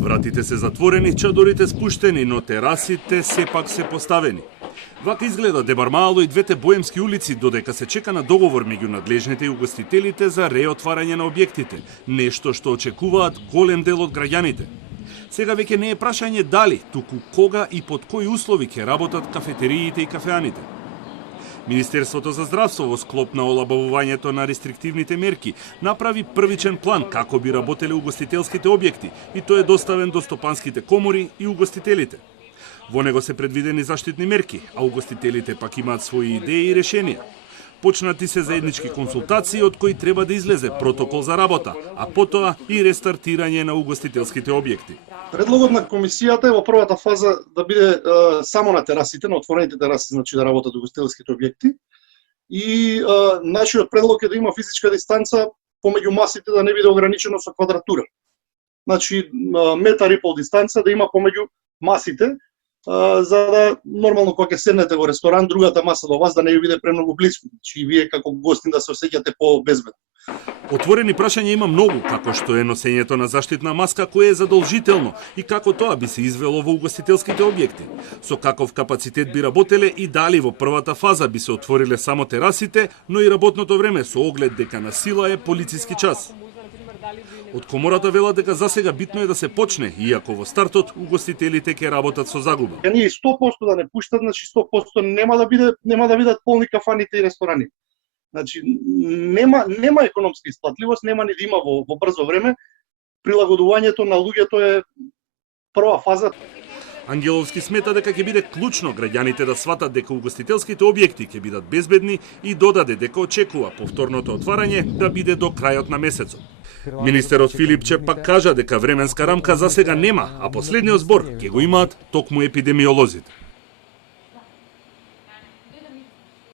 Вратите се затворени, чадорите спуштени, но терасите сепак се поставени. Вака изгледа Дебармаало и двете боемски улици, додека се чека на договор меѓу надлежните и угостителите за реотварање на објектите, нешто што очекуваат голем дел од граѓаните. Сега веќе не е прашање дали, туку кога и под кои услови ќе работат кафетериите и кафеаните. Министерството за здравство во склоп на олабавувањето на рестриктивните мерки направи првичен план како би работеле угостителските објекти и тој е доставен до стопанските комори и угостителите. Во него се предвидени заштитни мерки, а угостителите пак имаат своји идеи и решенија. Почнати се заеднички консултации од кои треба да излезе протокол за работа, а потоа и рестартирање на угостителските објекти. Предлогот на комисијата е во првата фаза да биде само на терасите, на отворените тераси, значи да работат угостителските објекти. И нашиот предлог е да има физичка дистанца помеѓу масите, да не биде ограничено со квадратура. Значи метар и пол дистанца да има помеѓу масите, за да нормално кога ќе седнете во ресторан, другата маса до вас да не ви биде премногу близко, значи вие како гостин да се осеќате по-безбедно. Отворени прашања има многу, како што е носењето на заштитна маска кое е задолжително и како тоа би се извело во угостителските објекти. Со каков капацитет би работеле и дали во првата фаза би се отвориле само терасите, но и работното време со оглед дека на сила е полициски час. Од комората велат дека засега битно е да се почне, иако во стартот угостителите ќе работат со загуба. Ние 100% да не пуштат, значи 100% нема да видат полни кафаните и ресторани. Значи нема економска исплатливост, нема ни да има во брзо време. Прилагодувањето на луѓето е прва фаза. Ангеловски смета дека ќе биде клучно граѓаните да сватат дека угостителските објекти ќе бидат безбедни и додаде дека очекува повторното отварање да биде до крајот на месецот. Министерот Филипче пак кажа дека временска рамка засега нема, а последниот збор ќе го имаат токму епидемиолозите.